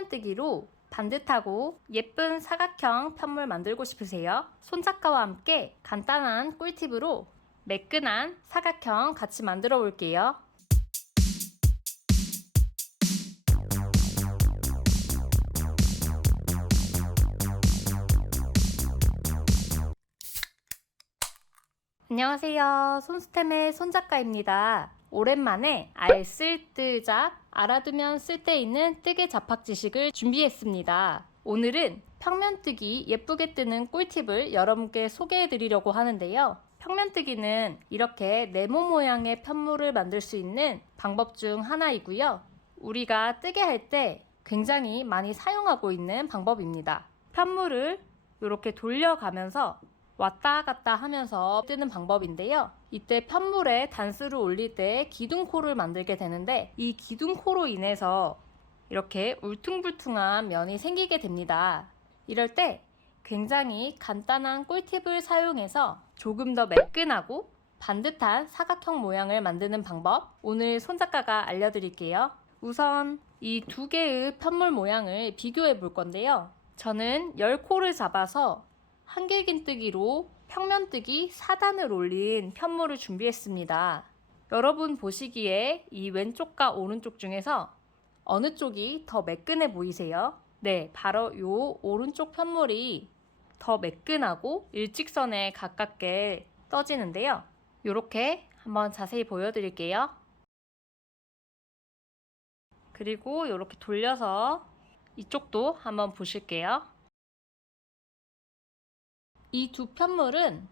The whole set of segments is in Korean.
평면뜨기로 반듯하고 예쁜 사각형 편물 만들고 싶으세요? 손작가와 함께 간단한 꿀팁으로 매끈한 사각형 같이 만들어 볼게요. 안녕하세요. 손스템의 손작가입니다. 오랜만에 알쓸뜨잡, 알아두면 쓸데있는 뜨개 잡학 지식을 준비했습니다. 오늘은 평면뜨기 예쁘게 뜨는 꿀팁을 여러분께 소개해 드리려고 하는데요. 평면뜨기는 이렇게 네모 모양의 편물을 만들 수 있는 방법 중 하나이고요. 우리가 뜨게 할 때 굉장히 많이 사용하고 있는 방법입니다. 편물을 이렇게 돌려가면서 왔다 갔다 하면서 뜨는 방법인데요. 이때 편물에 단수를 올릴 때 기둥코를 만들게 되는데 이 기둥코로 인해서 이렇게 울퉁불퉁한 면이 생기게 됩니다. 이럴 때 굉장히 간단한 꿀팁을 사용해서 조금 더 매끈하고 반듯한 사각형 모양을 만드는 방법 오늘 손작가가 알려드릴게요. 우선 이 두 개의 편물 모양을 비교해 볼 건데요. 저는 10코를 잡아서 한길긴뜨기로 평면뜨기 4단을 올린 편물을 준비했습니다. 여러분 보시기에 이 왼쪽과 오른쪽 중에서 어느 쪽이 더 매끈해 보이세요? 네, 바로 이 오른쪽 편물이 더 매끈하고 일직선에 가깝게 떠지는데요. 이렇게 한번 자세히 보여드릴게요. 그리고 이렇게 돌려서 이쪽도 한번 보실게요. 이 두 편물은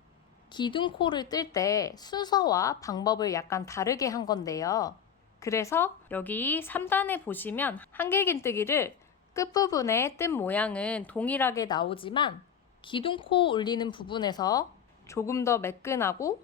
기둥코를 뜰 때 순서와 방법을 약간 다르게 한 건데요. 그래서 여기 3단에 보시면 한길긴뜨기를 끝부분에 뜬 모양은 동일하게 나오지만 기둥코 올리는 부분에서 조금 더 매끈하고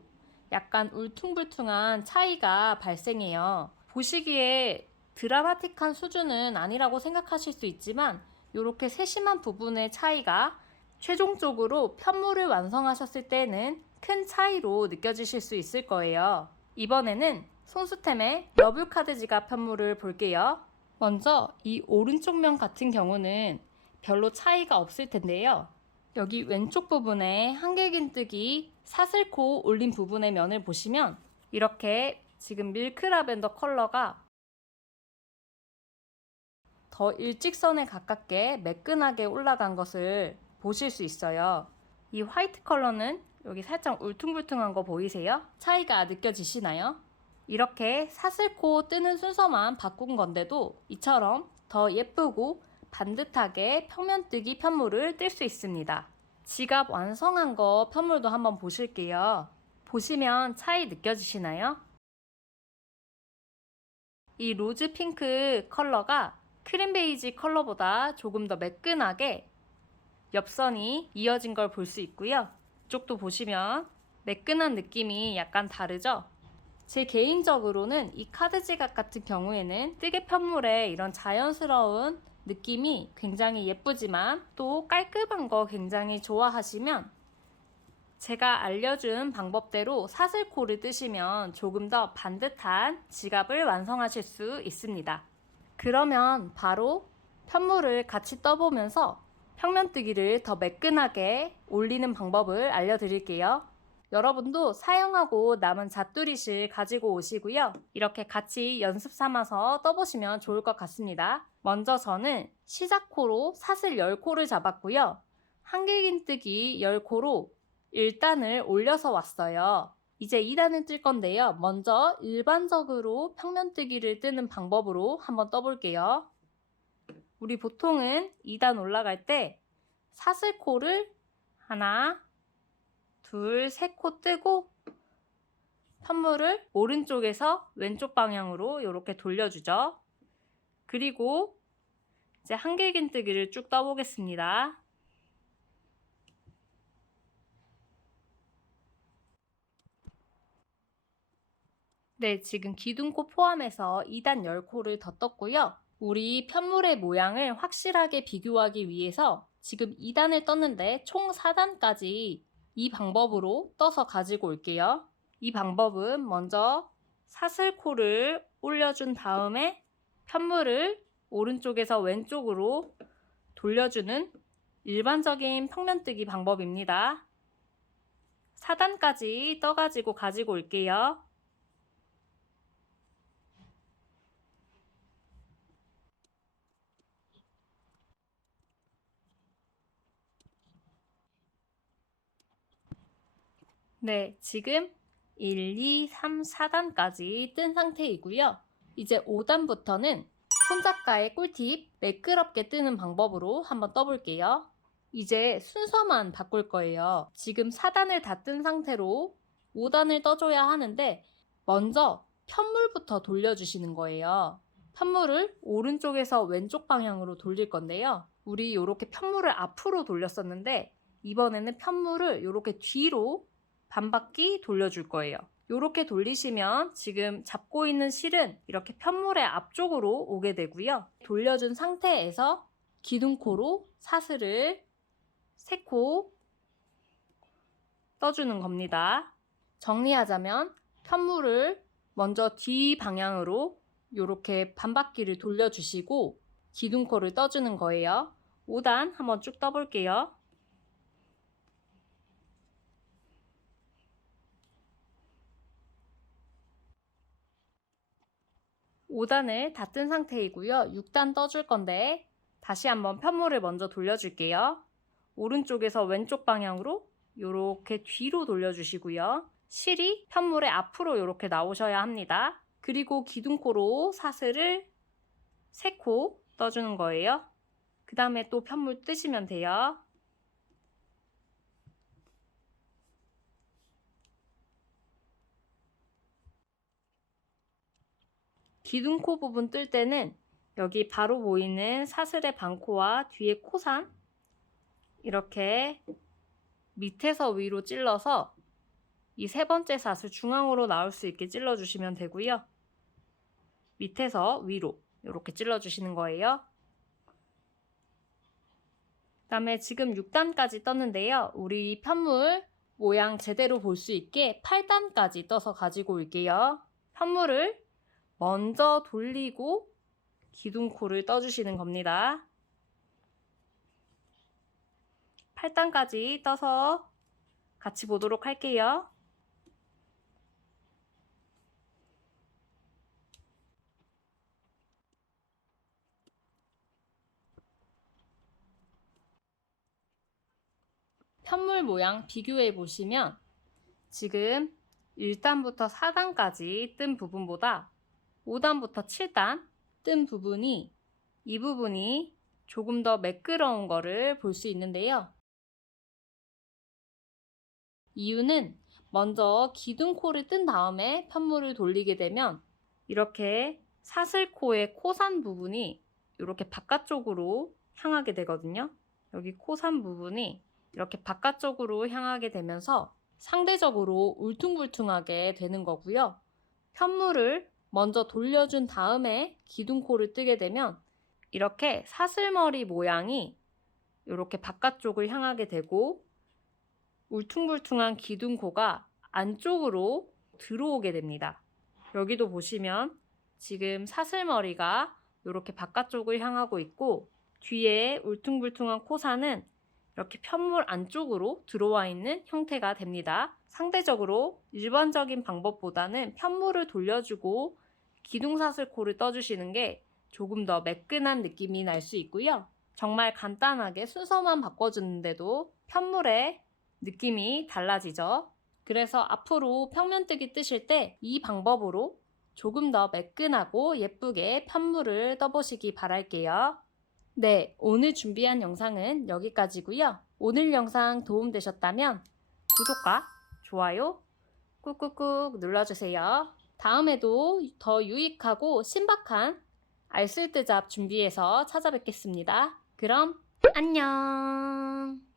약간 울퉁불퉁한 차이가 발생해요. 보시기에 드라마틱한 수준은 아니라고 생각하실 수 있지만 이렇게 세심한 부분의 차이가 최종적으로 편물을 완성하셨을 때는 큰 차이로 느껴지실 수 있을 거예요. 이번에는 손수템의 러블카드 지갑 편물을 볼게요. 먼저 이 오른쪽 면 같은 경우는 별로 차이가 없을 텐데요. 여기 왼쪽 부분에 한길긴뜨기 사슬코 올린 부분의 면을 보시면 이렇게 지금 밀크라벤더 컬러가 더 일직선에 가깝게 매끈하게 올라간 것을 보실 수 있어요. 이 화이트 컬러는 여기 살짝 울퉁불퉁한 거 보이세요? 차이가 느껴지시나요? 이렇게 사슬코 뜨는 순서만 바꾼 건데도 이처럼 더 예쁘고 반듯하게 평면뜨기 편물을 뜰 수 있습니다. 지갑 완성한 거 편물도 한번 보실게요. 보시면 차이 느껴지시나요? 이 로즈 핑크 컬러가 크림 베이지 컬러보다 조금 더 매끈하게 옆선이 이어진 걸 볼 수 있고요. 이쪽도 보시면 매끈한 느낌이 약간 다르죠? 제 개인적으로는 이 카드 지갑 같은 경우에는 뜨개 편물의 이런 자연스러운 느낌이 굉장히 예쁘지만 또 깔끔한 거 굉장히 좋아하시면 제가 알려준 방법대로 사슬코를 뜨시면 조금 더 반듯한 지갑을 완성하실 수 있습니다. 그러면 바로 편물을 같이 떠보면서 평면뜨기를 더 매끈하게 올리는 방법을 알려드릴게요. 여러분도 사용하고 남은 잣두리실 가지고 오시고요. 이렇게 같이 연습 삼아서 떠보시면 좋을 것 같습니다. 먼저 저는 시작코로 사슬 10코를 잡았고요. 한길긴뜨기 10코로 1단을 올려서 왔어요. 이제 2단을 뜰 건데요. 먼저 일반적으로 평면뜨기를 뜨는 방법으로 한번 떠볼게요. 우리 보통은 2단 올라갈 때 사슬코를 하나, 둘, 세 코 뜨고 편물을 오른쪽에서 왼쪽 방향으로 이렇게 돌려주죠. 그리고 이제 한길긴뜨기를 쭉 떠보겠습니다. 네, 지금 기둥코 포함해서 2단 10코를 더 떴고요. 우리 편물의 모양을 확실하게 비교하기 위해서 지금 2단을 떴는데 총 4단까지 이 방법으로 떠서 가지고 올게요. 이 방법은 먼저 사슬코를 올려준 다음에 편물을 오른쪽에서 왼쪽으로 돌려주는 일반적인 평면뜨기 방법입니다. 4단까지 떠가지고 가지고 올게요. 네, 지금 1, 2, 3, 4단까지 뜬 상태이고요. 이제 5단부터는 손작가의 꿀팁, 매끄럽게 뜨는 방법으로 한번 떠볼게요. 이제 순서만 바꿀 거예요. 지금 4단을 다 뜬 상태로 5단을 떠줘야 하는데 먼저 편물부터 돌려주시는 거예요. 편물을 오른쪽에서 왼쪽 방향으로 돌릴 건데요. 우리 이렇게 편물을 앞으로 돌렸었는데 이번에는 편물을 이렇게 뒤로 반바퀴 돌려줄 거예요. 이렇게 돌리시면 지금 잡고 있는 실은 이렇게 편물의 앞쪽으로 오게 되고요. 돌려준 상태에서 기둥코로 사슬을 3코 떠주는 겁니다. 정리하자면 편물을 먼저 뒤 방향으로 이렇게 반바퀴를 돌려주시고 기둥코를 떠주는 거예요. 5단 한번 쭉 떠볼게요. (5단을) 다 뜬 상태이고요. 6단 떠줄 건데 다시 한번 편물을 먼저 돌려줄게요. 오른쪽에서 왼쪽 방향으로 이렇게 뒤로 돌려주시고요. 실이 편물의 앞으로 이렇게 나오셔야 합니다. 그리고 기둥코로 사슬을 3코 떠주는 거예요. 그 다음에 또 편물 뜨시면 돼요. 기둥코 부분 뜰 때는 여기 바로 보이는 사슬의 반코와 뒤에 코산 이렇게 밑에서 위로 찔러서 이 3번째 사슬 중앙으로 나올 수 있게 찔러주시면 되고요. 밑에서 위로 이렇게 찔러주시는 거예요. 그 다음에 지금 6단까지 떴는데요. 우리 편물 모양 제대로 볼 수 있게 8단까지 떠서 가지고 올게요. 편물을 먼저 돌리고 기둥코를 떠주시는 겁니다. 8단까지 떠서 같이 보도록 할게요. 편물 모양 비교해 보시면 지금 1단부터 4단까지 뜬 부분보다 5단부터 7단 뜬 부분이 이 부분이 조금 더 매끄러운 거를 볼 수 있는데요. 이유는 먼저 기둥코를 뜬 다음에 편물을 돌리게 되면 이렇게 사슬코의 코산 부분이 이렇게 바깥쪽으로 향하게 되거든요. 여기 코산 부분이 이렇게 바깥쪽으로 향하게 되면서 상대적으로 울퉁불퉁하게 되는 거고요. 편물을 먼저 돌려준 다음에 기둥코를 뜨게 되면 이렇게 사슬머리 모양이 이렇게 바깥쪽을 향하게 되고 울퉁불퉁한 기둥코가 안쪽으로 들어오게 됩니다. 여기도 보시면 지금 사슬머리가 이렇게 바깥쪽을 향하고 있고 뒤에 울퉁불퉁한 코사는 이렇게 편물 안쪽으로 들어와 있는 형태가 됩니다. 상대적으로 일반적인 방법보다는 편물을 돌려주고 기둥사슬코를 떠주시는 게 조금 더 매끈한 느낌이 날 수 있고요. 정말 간단하게 순서만 바꿔주는데도 편물의 느낌이 달라지죠. 그래서 앞으로 평면뜨기 뜨실 때 이 방법으로 조금 더 매끈하고 예쁘게 편물을 떠보시기 바랄게요. 네, 오늘 준비한 영상은 여기까지고요. 오늘 영상 도움되셨다면 구독과 좋아요 꾹꾹꾹 눌러주세요. 다음에도 더 유익하고 신박한 알쓸뜨잡 준비해서 찾아뵙겠습니다. 그럼 안녕!